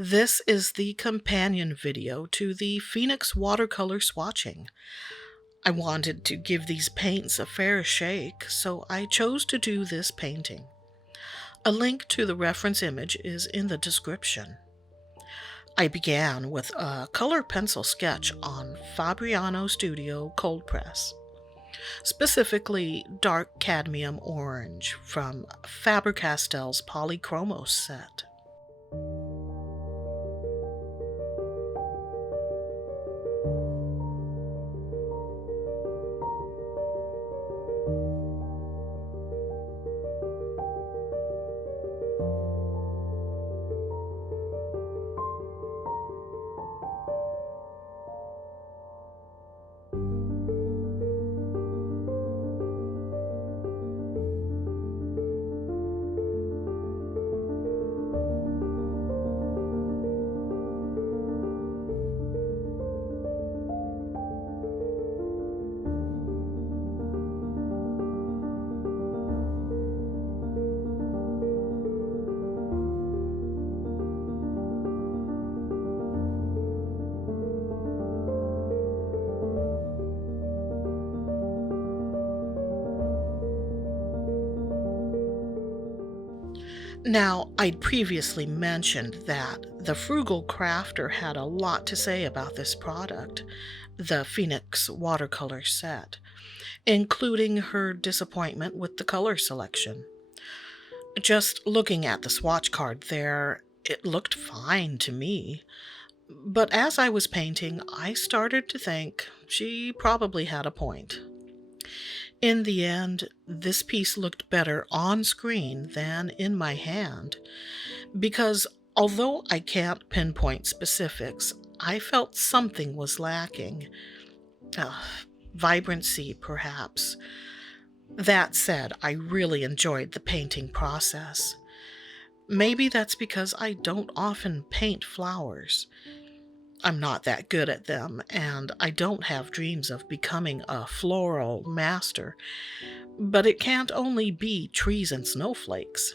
This is the companion video to the Phoenix watercolor swatching. I wanted to give these paints a fair shake, so I chose to do this painting. A link to the reference image is in the description. I began with a color pencil sketch on Fabriano Studio Cold Press, specifically dark cadmium orange from Faber-Castell's Polychromos set. Now, I'd previously mentioned that the frugal crafter had a lot to say about this product, the Phoenix watercolor set, including her disappointment with the color selection. Just looking at the swatch card there, it looked fine to me. But as I was painting, I started to think she probably had a point. In the end, this piece looked better on screen than in my hand, because although I can't pinpoint specifics, I felt something was lacking. Uh, Vibrancy, perhaps. That said, I really enjoyed the painting process. Maybe that's because I don't often paint flowers. I'm not that good at them, and I don't have dreams of becoming a floral master. But it can't only be trees and snowflakes.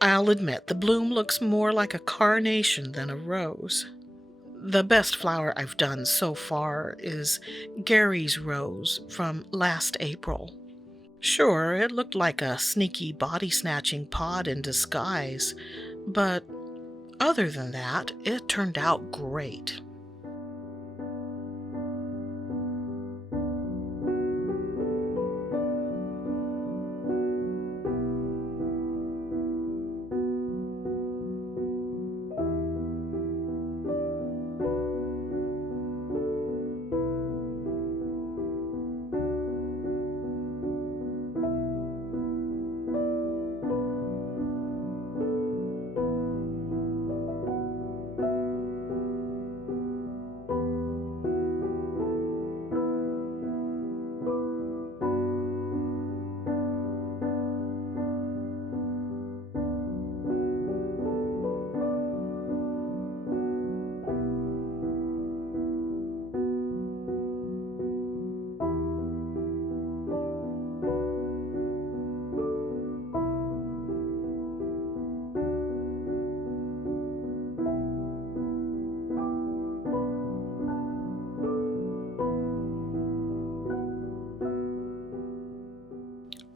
I'll admit the bloom looks more like a carnation than a rose. The best flower I've done so far is Gary's rose from last April. Sure, it looked like a sneaky body-snatching pod in disguise, but other than that, it turned out great.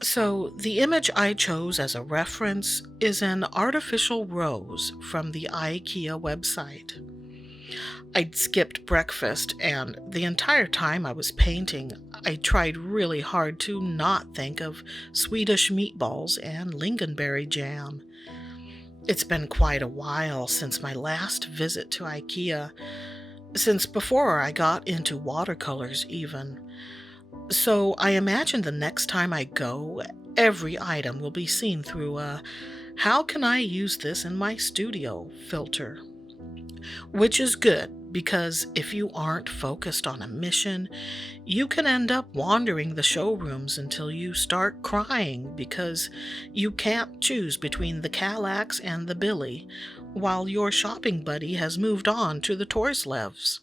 So, the image I chose as a reference is an artificial rose from the IKEA website. I'd skipped breakfast, and the entire time I was painting, I tried really hard to not think of Swedish meatballs and lingonberry jam. It's been quite a while since my last visit to IKEA, since before I got into watercolors even. So I imagine the next time I go, every item will be seen through a "how can I use this in my studio" filter. Which is good, because if you aren't focused on a mission, you can end up wandering the showrooms until you start crying because you can't choose between the Kallax and the Billy, while your shopping buddy has moved on to the Torslevs.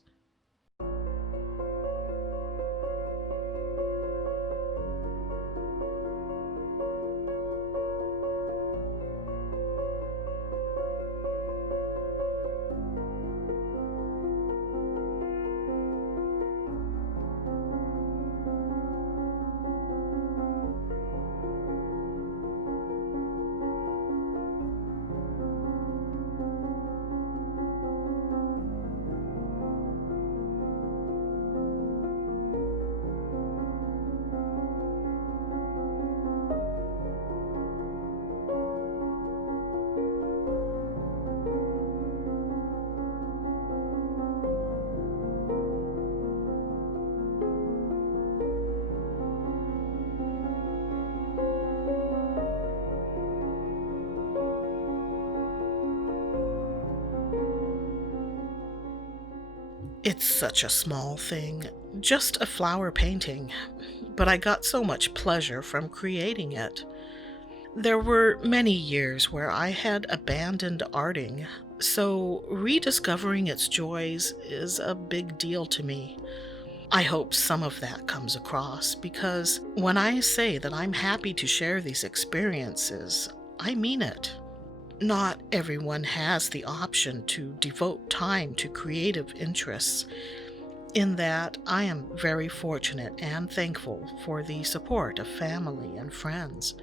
It's such a small thing, just a flower painting, but I got so much pleasure from creating it. There were many years where I had abandoned arting, so rediscovering its joys is a big deal to me. I hope some of that comes across because when I say that I'm happy to share these experiences, I mean it. Not everyone has the option to devote time to creative interests. In that, I am very fortunate and thankful for the support of family and friends.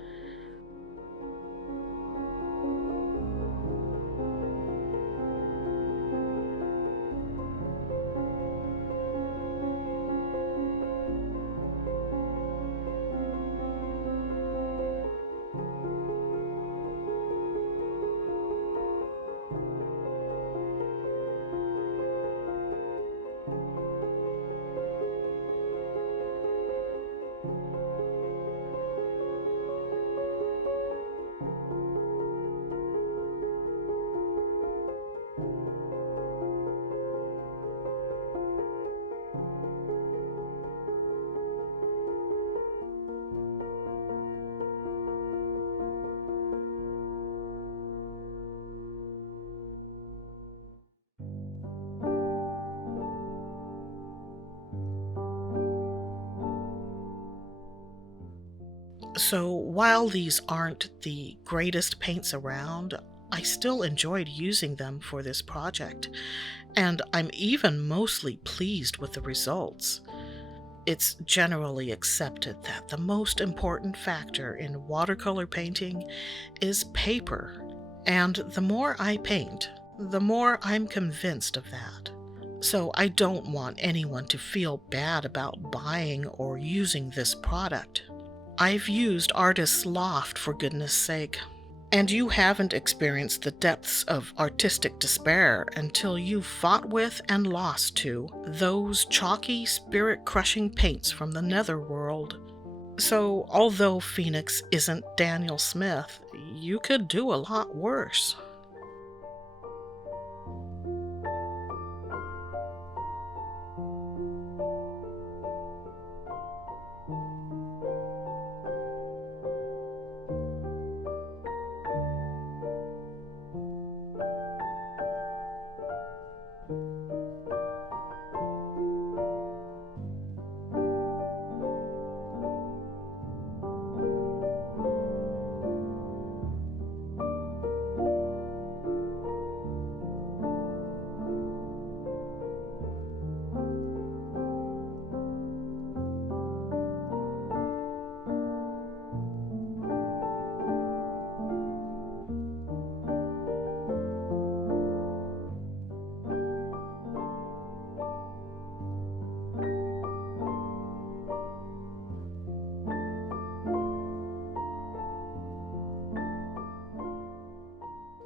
So, while these aren't the greatest paints around, I still enjoyed using them for this project, and I'm even mostly pleased with the results. It's generally accepted that the most important factor in watercolor painting is paper, and the more I paint, the more I'm convinced of that. So I don't want anyone to feel bad about buying or using this product. I've used Artist's Loft for goodness sake. And you haven't experienced the depths of artistic despair until you've fought with and lost to those chalky, spirit-crushing paints from the netherworld. So, although Phoenix isn't Daniel Smith, you could do a lot worse.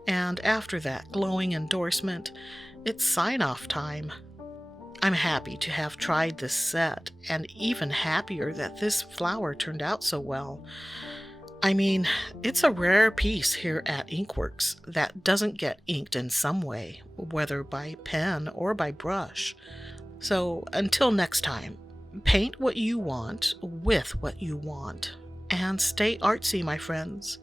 And after that glowing endorsement, it's sign-off time. I'm happy to have tried this set, and even happier that this flower turned out so well. I mean, it's a rare piece here at Inkworks that doesn't get inked in some way, whether by pen or by brush. So until next time, paint what you want with what you want, and stay artsy, my friends.